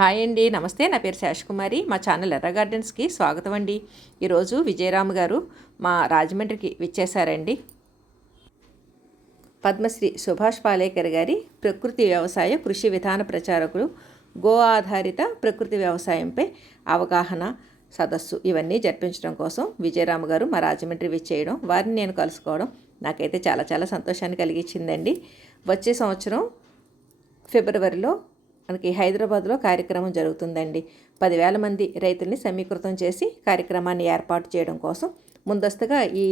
Hi అండి. నమస్తే. నా పేరు శేషకుమారి. మా ఛానల్ ఎర్ర గార్డెన్స్కి స్వాగతం అండి. ఈరోజు విజయరామ్ గారు మా రాజమండ్రికి విచ్చేశారండి. పద్మశ్రీ సుభాష్ పాలేకర్ గారి ప్రకృతి వ్యవసాయ కృషి విధాన ప్రచారకులు గో ఆధారిత ప్రకృతి వ్యవసాయంపై అవగాహన సదస్సు ఇవన్నీ జరిపించడం కోసం విజయరామ్ గారు మా రాజమండ్రి విచ్చేయడం వారిని నేను కలుసుకోవడం నాకైతే చాలా చాలా సంతోషాన్ని కలిగించిందండి. వచ్చే సంవత్సరం ఫిబ్రవరిలో మనకి హైదరాబాద్లో కార్యక్రమం జరుగుతుందండి. పదివేల మంది రైతుల్ని సమీకృతం చేసి కార్యక్రమాన్ని ఏర్పాటు చేయడం కోసం ముందస్తుగా ఈ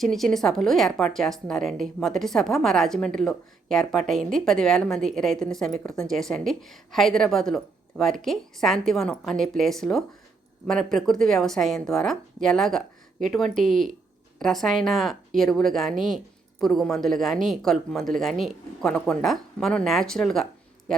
చిన్ని చిన్ని సభలు ఏర్పాటు చేస్తున్నారండి. మొదటి సభ మా రాజమండ్రిలో ఏర్పాటైంది పదివేల మంది రైతుల్ని సమీకృతం చేసండి. హైదరాబాద్లో వారికి శాంతివనం అనే ప్లేస్లో మన ప్రకృతి వ్యవసాయం ద్వారా ఎలాగ ఎటువంటి రసాయన ఎరువులు కానీ పురుగు మందులు కానీ కలుపు మందులు కానీ కొనకుండా మనం న్యాచురల్గా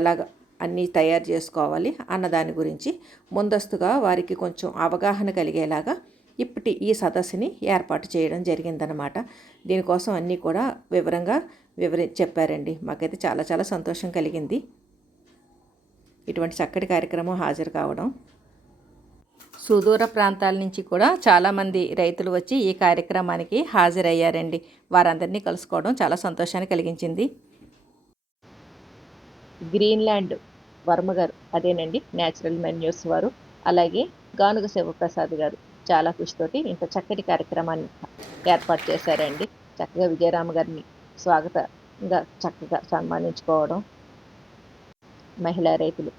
ఎలాగ అన్నీ తయారు చేసుకోవాలి అన్న దాని గురించి ముందస్తుగా వారికి కొంచెం అవగాహన కలిగేలాగా ఇప్పటి ఈ సదస్సుని ఏర్పాటు చేయడం జరిగిందనమాట దీనికోసం అన్నీ కూడా వివరంగా వివరి చెప్పారండి. మాకైతే చాలా చాలా సంతోషం కలిగింది. ఇటువంటి చక్కటి కార్యక్రమం హాజరు కావడం. సుదూర ప్రాంతాల నుంచి కూడా చాలామంది రైతులు వచ్చి ఈ కార్యక్రమానికి హాజరయ్యారండి. వారందరినీ కలుసుకోవడం చాలా సంతోషాన్ని కలిగించింది. గ్రీన్లాండ్ వర్మ గారు అదేనండి న్యాచురల్ మెన్యూస్ వారు. అలాగే గానుగ శివప్రసాద్ గారు చాలా కృషితోటి ఇంత చక్కటి కార్యక్రమాన్ని ఏర్పాటు చేశారండి. చక్కగా విజయరామ గారిని స్వాగతంగా చక్కగా సన్మానించుకోవడం మహిళా రైతులు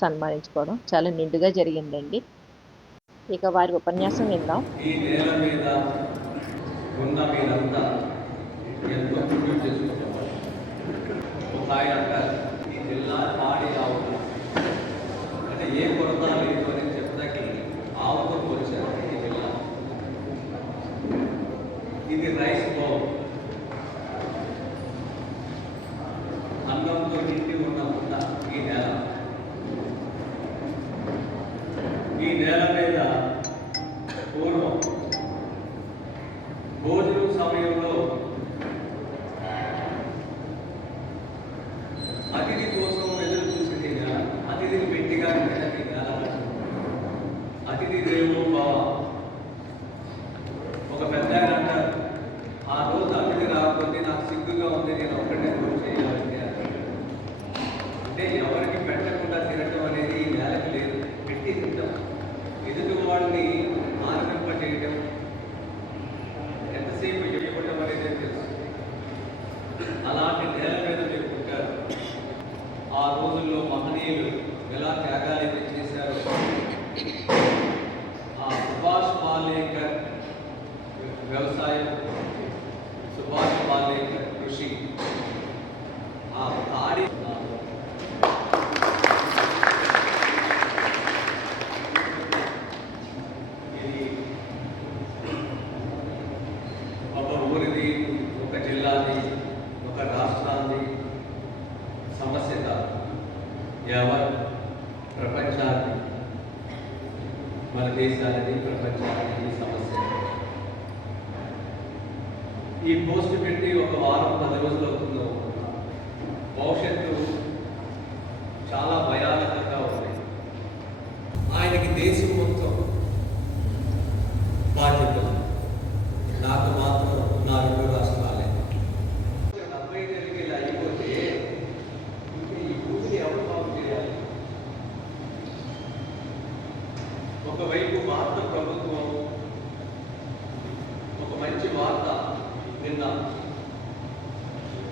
సన్మానించుకోవడం చాలా నిండుగా జరిగిందండి. ఇక వారి ఉపన్యాసం విందాం. ఈ నేల మీద ఉన్న మీరంతా ఎంతో చేసుకుంటాం. చేసుకుంటారు ఒక ఆయన అంటారు ఈ జిల్లా పాడి ఆవులు అంటే ఏ కొరత లేదు అని చెప్తాకి ఆవుతో పోల్చారు ఈ జిల్లా ఇది రైస్ బౌల్ అన్నంతో నిండి ఉన్న ఉన్న ఈ నేల ఈ నేల మీద పూర్వం భోజనం సమయంలో అతిథి కోసం ఎదురు చూసింది నేల అతిథిని పెట్టిగా నెలకి నేల అతిథి దేవో బావ ఒక పెద్ద ఆయన అంటారు ఆ రోజు అతిథి రాకపోతే నాకు సిగ్గుగా ఉంది నేను ఒక్కడే భోజనం చేయాలంటే అన్నాడు. అంటే ఎవరికి పెట్టకుండా తినటం అనేది ఈ నేలకి లేదు పెట్టి తింటాం ఎదుటి వాళ్ళని ఆనందింపజేయటం ఎంతసేపు ఇవ్వటం అనేది తెలుసు అలాంటి నేల మీద మీరు పుట్టారు ఆ రోజుల్లో మహనీయులు ఎలా త్యాగాలు అయితే చేశారో ఆ సుభాష్ పాలేకర్ వ్యవసాయం సుభాష్ పాలేకర్ కృషి ఆ తాడి ఇది ఒక ఊరిది ఒక జిల్లాది ఒక రాష్ట్రాన్ని సమస్య కాదు యావత్ ప్రపంచాన్ని మన దేశానికి ప్రపంచానికి సమస్య. ఈ పోస్ట్ పెట్టి ఒక వారం పది రోజులు అవుతుందో భవిష్యత్తు చాలా భయానకంగా ఉంది. ఆయనకి దేశం మొత్తం బాధ్యతలు నాకు మాత్రం నా రెండు రాష్ట్రాలే డెబ్బై నెలలకి ఇలా అయిపోతే ఇంక ఈ భూమిని ఎవరు బాగు చేయాలి ఒకవైపు భారత ప్రభుత్వం ఒక మంచి వార్త నిన్న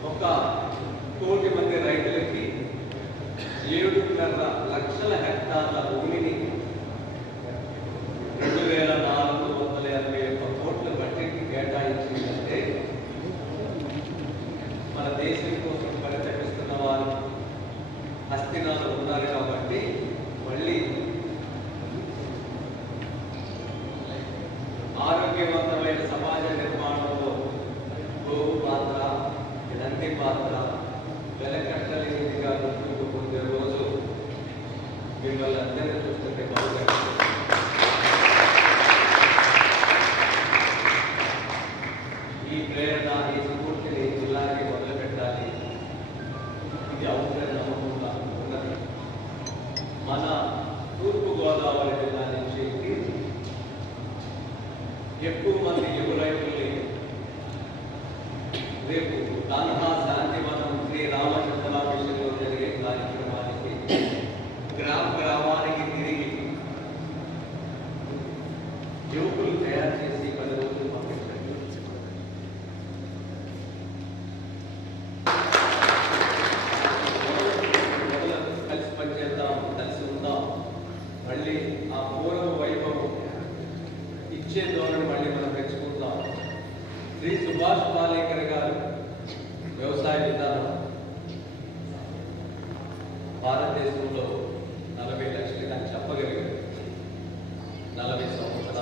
ఒక పాత్ర వెలకట్టలేనిదిగా గుర్తింపు పొందే రోజు మిమ్మల్ని అందరినీ చూస్తుంటే బాగా Thank you.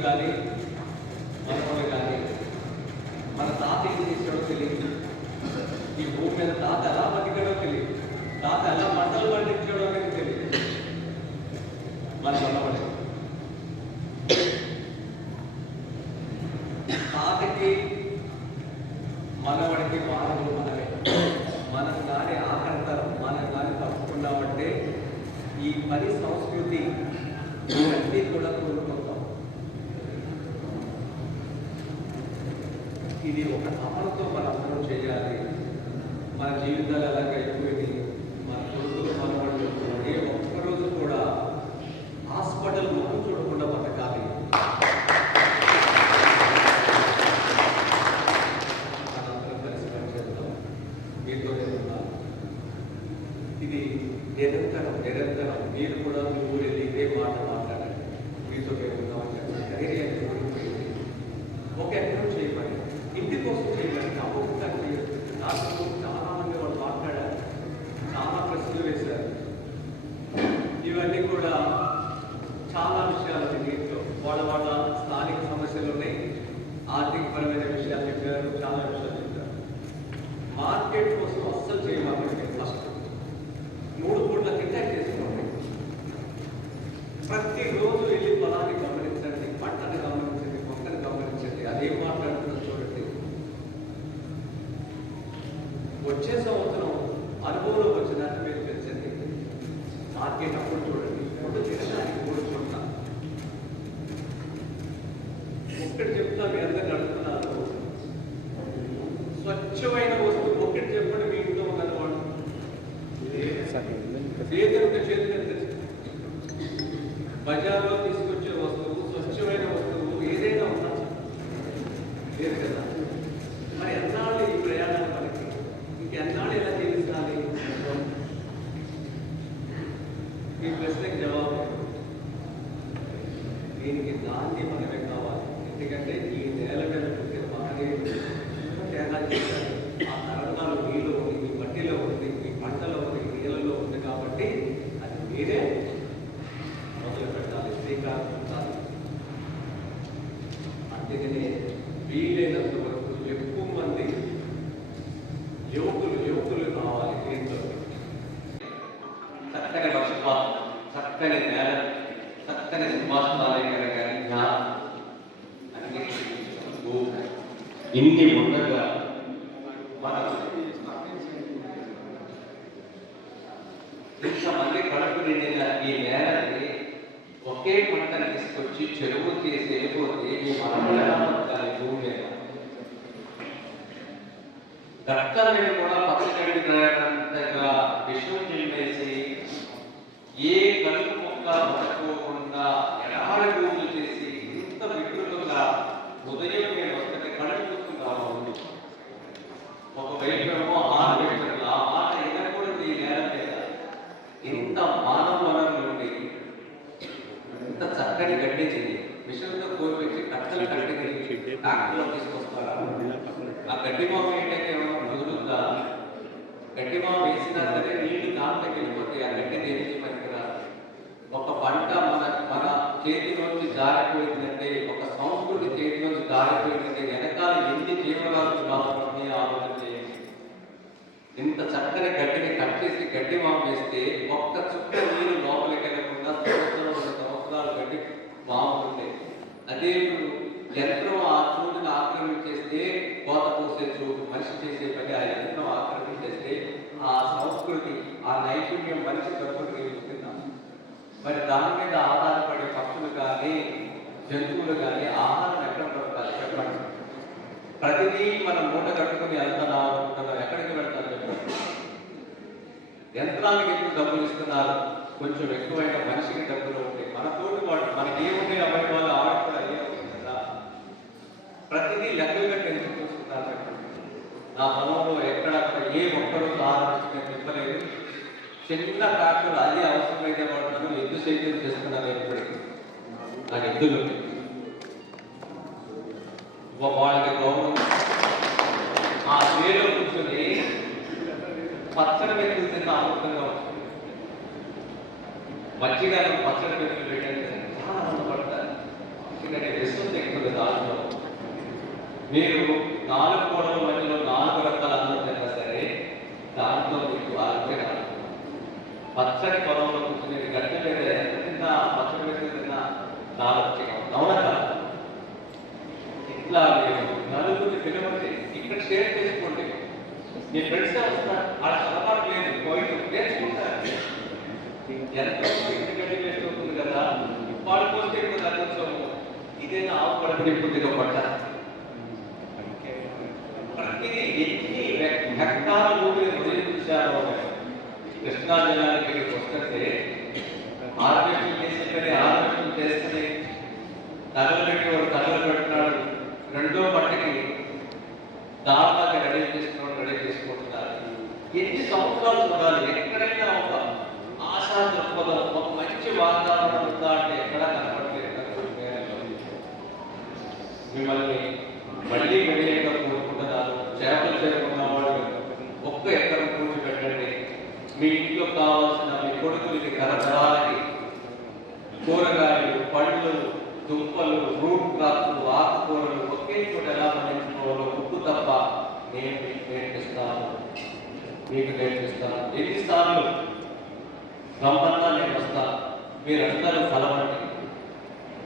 కానీ ఇది ఒక తపనతో మనందరం చేయాలి. మన జీవితాలు అలాగ అయిపోయింది get up into దీనికి దాన్ని మనం ఎందుకంటే ఈ నేల మీద పుట్టిన మహనీయుడు తేడా ఇన్ని ఉండగా ఈ ఒకే పంట తీసుకొచ్చి చెరువు చేసి వెళ్ళిపోతే ఈ కూడా పచ్చగడి విషయం చేసి ఏ కలుపు మొక్క పడకోకుండా ఎడారి భూములు చేసి ఇంత వికృతంగా ఉదయం ఒక ఏమో ఆరు వ్యక్తులు ఆ మాట వినకూడదు నీ నేరం లేదా ఇంత మానవ వనరులు ఉండి ఇంత చక్కటి గడ్డి చెయ్యి మిషన్తో కోరిపెట్టి కట్టలు గడ్డి కలిగి ట్రాక్టర్లో తీసుకొస్తారా? ఆ గడ్డి మామ ఏంటంటే ఏమో గడ్డి మామ వేసినా సరే నీళ్ళు దాంట్లోకి వెళ్ళిపోతాయి. ఆ గడ్డి దేనికి పనికిరా? ఒక పంట మన మన చేతిలోంచి జారిపోయిందంటే ఒక సంస్కృతి చేతిలోంచి జారిపోయిందంటే వెనకాల ఎన్ని జీవరాశులు బాధపడుతున్నాయి ఇంత చక్కని గడ్డిని కట్ చేసి గడ్డి మాపేస్తే ఒక్క చుక్క నీరు లోపలికి వెళ్ళకుండా సంవత్సరం రెండు సంవత్సరాలు గడ్డి బాగుంటుంది అదే ఇప్పుడు యంత్రం ఆ చోటుని ఆక్రమించేస్తే కోత పోసే చోటు మనిషి చేసే పని ఆ యంత్రం ఆక్రమించేస్తే ఆ సంస్కృతి ఆ నైపుణ్యం మనిషి దొరకదు మరి దాని మీద ఆధారపడే పక్షులు కానీ జంతువులు కానీ ఆహారం ఎక్కడ పడతారు చెప్పండి. ప్రతిదీ మనం మూట కట్టుకుని వెళ్తున్నాం అనుకుంటున్నాం ఎక్కడికి వెళ్తాం? యంత్రాలకు యంత్రానికి డబ్బులు ఇస్తున్నారు? కొంచెం ఎక్కువైన మనిషికి డబ్బులు ఉంటాయి మన తోటి వాడు మనకి ఏముంటే అబ్బాయి వాళ్ళు ఆవిడ కూడా అయ్యే ఉంటుంది కదా? ప్రతిదీ లెక్కలు కట్టి ఎందుకు చూస్తున్నారు చెప్పండి? నా పొలంలో ఎక్కడ ఏ ఒక్కరు ఆహారం చెప్పలేదు చిన్న ట్రాక్టర్ అది అవసరమైతే వాడుతున్నాను ఎద్దు సేద్యం చేస్తున్నారు ఇప్పటికీ నాకు ఎద్దులు వాళ్ళకి గౌరవం. ఆ స్వేలో కూర్చొని పచ్చన వెలుగు తిన్న ఆనందంగా ఉంటుంది. మజ్జిగ పచ్చడి వెలుగు పెట్టండి చాలా ఆనందపడతారు. ఎందుకంటే విశ్వం ఎక్కువ దాంట్లో. మీరు నాలుగు కోడల మధ్యలో నాలుగు రకాల అన్నం తిన్నా సరే దాంట్లో మీకు ఆరోగ్యం రాదు. పచ్చడి పొలంలో కూర్చుని గడ్డ మీద ఎంత తిన్నా పచ్చడి మీద తిన్నా నాలుగు అవునా ఇట్లా మీరు నలుగురిని పిలవండి. ఇక్కడ షేర్ చేసి నేను ఫ్రెండ్స్ వస్తారు వాళ్ళ అలవాటు లేదు. పోయి నేర్చుకుంటాను ఎంత ఇంటి వేస్ట్ అవుతుంది కదా. వాడు పోతే ఇప్పుడు కొంచెం ఇదేనా ఆవు పడబడి కొద్దిగా పడ్డ. ప్రతిదీ ఎన్ని హెక్టార్ల భూమిని వదిలించారో కృష్ణా జిల్లాకి వస్తే హార్వెస్టింగ్ చేసే ఆరోగ్యం చేస్తే తగలు పెట్టి వాడు తగలు పెడుతున్నాడు. రెండో పంటకి దాదాపు రెడీ చేసుకున్నాడు రెడీ చేసుకుంటున్నారు ఎన్ని సంవత్సరాలు చూడాలి? ఎక్కడైనా ఒక ఆశా దృక్పథం ఒక మంచి వాతావరణం ఉందా అంటే ఎక్కడా కనపడలేదు మిమ్మల్ని మళ్ళీ వెళ్ళేగా కోరుకుంటున్నాను చేపలు చేరుకున్న వాళ్ళు ఒక్క ఎక్కడ కూడి పెట్టండి. మీ ఇంట్లో కావాల్సిన మీ కొడుకులకి తరతరాలకి కూరగాయలు పళ్ళు దుంపలు రూట్ క్రాప్స్ ఆకుకూరలు ఒకే చోట ఎలా పండించుకోవాలో ఉప్పు తప్ప నేను నేర్పిస్తాను. మీకు నేర్పిస్తాను. ఎన్నిసార్లు రమ్మన్నా వస్తా వస్తాను మీరందరూ ఫలమండి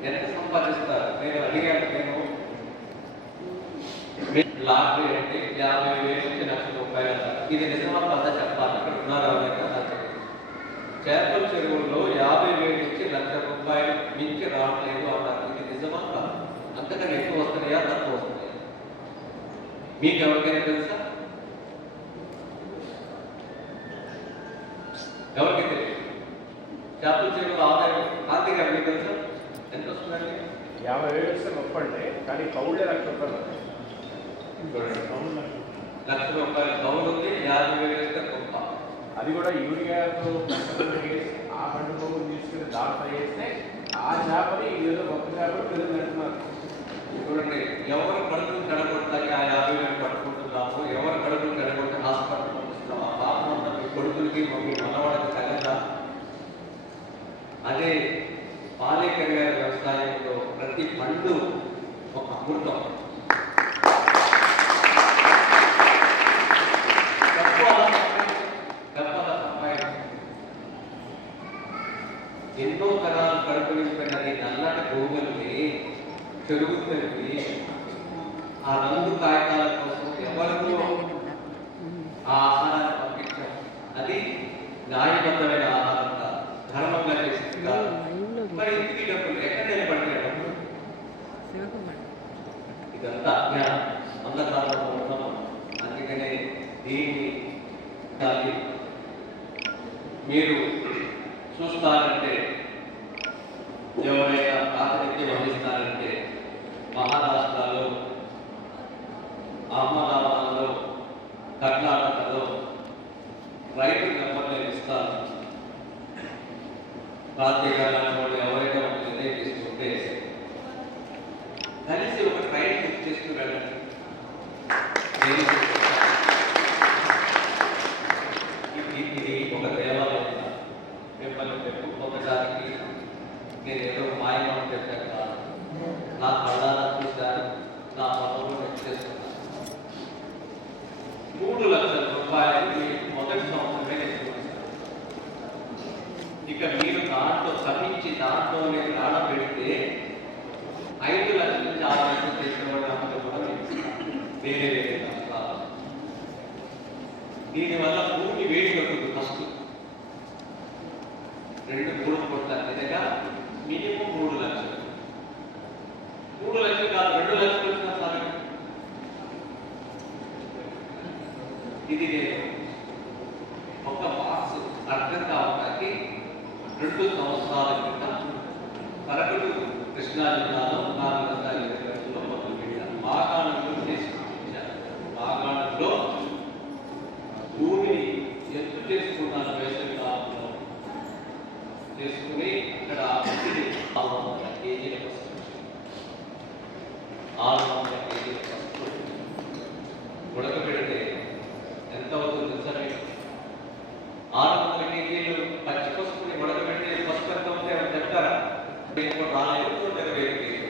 ఎంత సంపాదిస్తారు? నేను అడిగాను నేను లాటరీ ఏంటి యాభై వేలు నుంచి లక్ష రూపాయలు ఇది నిజమా కదా చెప్పాలి? ఇక్కడ ఉన్నారు చేపల చెరువుల్లో యాభై వేలు నుంచి లక్ష రూపాయలు మించి రావట్లేదు అన్నారు ఇది నిజమా కాదు? అంతకన్నా ఎక్కువ వస్తున్నాయా? తక్కువ వస్తున్నాయా? మీకు ఎవరికైనా తెలుసా? ఎవరికి తెలియదు. చేపల చెరువుల ఆదాయం కాంతి గారు మీకు తెలుసా? ఎంత వస్తుందండి? యాభై వేలు వస్తే గొప్ప అంటే కానీ కౌళ్ళే లక్ష రూపాయలు లక్ష. రూపాయలు కౌలు ఉంది యాభై వేలు వేస్తే గొప్ప అది కూడా యూరియాతో ఆ పంట పొగ్గు తీసుకుని దాంట్లో వేస్తే ఆ చేపని ఏదో గొప్ప చేపలు పెరుగు అంటున్నారు చూడండి ఎవరు కడుపులు కడగొడతాయి ఆ యాభై వేలు పట్టుకుంటున్నాము ఎవరు కడుపులు కడగొట్టి హాస్పిటల్ పంపిస్తున్నాము ఆ పాపం అంతా మీ కొడుకులకి మీ మనవాళ్ళకి తగదా? అదే పాలేకర్ గారి వ్యవసాయంలో ప్రతి పండు ఒక అమృతం డబ్బాల సంపాదన, డబ్బాల సంపాదన. ఎన్నో తరాలు కడుపు నింపినది నల్లటి భూముల్ని చెరువు తెలిపి ఆ రంగు కాగితాల కోసం ఎవరికో ఆ ఆహారాన్ని పంపించాం అది న్యాయబద్ధమైన ఆహారంగా ధర్మంగా చేసిందిగా మరి ఇంటికి డబ్బులు ఎక్కడ నిలబడతాయి డబ్బులు ఇదంతా అజ్ఞానం అంధకారంలో ఉన్నాం అందుకనే దీన్ని దాన్ని మీరు చూస్తారంటే ఎవరైనా ప్రాతినిధ్యం వహిస్తారంటే మహారాష్ట్రలో అహ్మదాబాద్లో కర్ణాటకలో రైతు నెంబర్లు ఇస్తారు. భారతీయ వాళ్ళు ఎవరైనా నిర్ణయం తీసుకుంటే కలిసి చేసుకుని వెళ్ళండి? ఇది ఇది ఒక దేవాలయం కాదు. మిమ్మల్ని పెట్టు ఒకసారికి నేను ఏదో మాయమని చెప్పాను కాదు నా కళ్ళారా చూశాను నా పొలంలో నేను చేసుకున్నాను మూడు లక్షల రూపాయలు మీకు మొదటి సంవత్సరమే నేను చూపిస్తాను ఇక మీరు దాంట్లో శ్రమించి దాంట్లోనే ప్రాణం పెడితే ఐదు లక్షల నుంచి ఆరు లక్షలు చేసేవాడు అమ్మలు కూడా మీకు ఇస్తాను. వేరే వేరే రాష్ట్రాలు దీనివల్ల భూమి వేడి కట్టుతుంది ఫస్ట్ రెండు మూడు కోట్ల నిజంగా మినిమం మూడు లక్షలు మూడు లక్షలు కాదు రెండు లక్షలు వచ్చినా సరే ఇది నేను ఒక బాక్స్ అర్థం కావడానికి రెండు సంవత్సరాల క్రితం పరగడు కృష్ణా జిల్లాలో నాలుగు వందల ఇరవై లక్షల్లో మొదలుపెట్టాను మాగాణంలో చేసి చూపించాను మాగాణంలో భూమిని ఎత్తు చేసుకున్నాను వేసవి కాలంలో చేసుకుని ఇక్కడ ఇంటిని ఆరు వందల కేజీల పసుపు వచ్చింది. ఆరు వందల కేజీల పసుపు ఉడకబెడితే ఎంత అవుతుంది తెలుసా మీకు ఆరు వందల కేజీలు పచ్చి పసుపుని ఉడకబెట్టి పసుపు ఎంత అవుతుంది అని చెప్తారా మీకు రాలేదు నూట ఇరవై ఐదు కేజీలు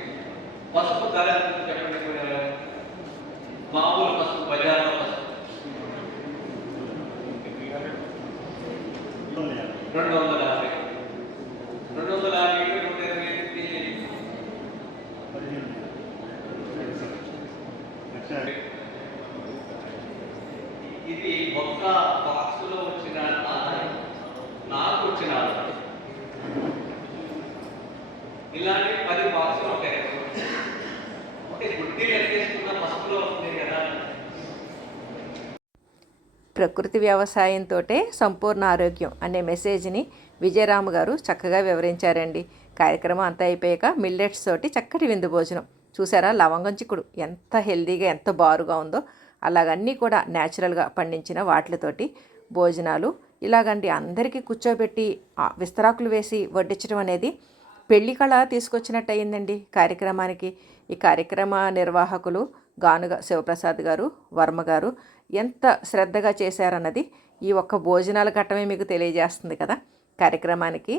పసుపు ధర ఎంత ఉంది చెప్పండి ఇప్పుడు ఎవరు? మామూలు పసుపు బజార్లో పసుపు రెండు వందల యాభై రెండు వందల యాభై నూట ఇరవై ఐదు కేజీలు ఇది ఒక్క బాక్సులో వచ్చిన ఆదాయం నాకు వచ్చిన ఆదాయం ఇలాంటి పది బాక్సులు ఉంటాయి అంటే గుడ్డి లెక్కేసుకున్న పసుపులో ఉంది కదా. ప్రకృతి వ్యవసాయంతో సంపూర్ణ ఆరోగ్యం అనే మెసేజ్ని విజయరాము గారు చక్కగా వివరించారండి. కార్యక్రమం అంతా అయిపోయాక మిల్లెట్స్ తోటి చక్కటి విందు భోజనం. చూసారా లవంగం చిక్కుడు ఎంత హెల్దీగా ఎంత బారుగా ఉందో. అలాగన్నీ కూడా న్యాచురల్గా పండించిన వాటితోటి భోజనాలు. ఇలాగండి అందరికీ కూర్చోబెట్టి విస్తరాకులు వేసి వడ్డించడం అనేది పెళ్ళి కళ తీసుకొచ్చినట్టు అయిందండి కార్యక్రమానికి. ఈ కార్యక్రమ నిర్వాహకులు గానుగ శివప్రసాద్ గారు వర్మ గారు ఎంత శ్రద్ధగా చేశారన్నది ఈ ఒక్క భోజనాల ఘట్టమే మీకు తెలియజేస్తుంది కదా. కార్యక్రమానికి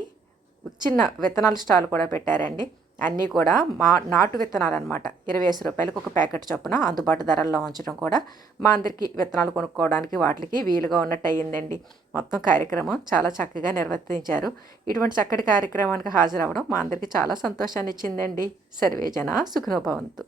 చిన్న విత్తనాల స్టాల్ కూడా పెట్టారండి. అన్నీ కూడా మా నాటు విత్తనాలు అనమాట ఇరవై ఐదు రూపాయలకు ఒక ప్యాకెట్ చొప్పున అందుబాటు ధరల్లో ఉంచడం కూడా మా అందరికీ విత్తనాలు కొనుక్కోవడానికి వాటికి వీలుగా ఉన్నట్టు అయ్యిందండి. మొత్తం కార్యక్రమం చాలా చక్కగా నిర్వర్తించారు. ఇటువంటి చక్కటి కార్యక్రమానికి హాజరవ్వడం మా అందరికీ చాలా సంతోషాన్ని ఇచ్చిందండి సర్వేజన సుఖనోభవంతు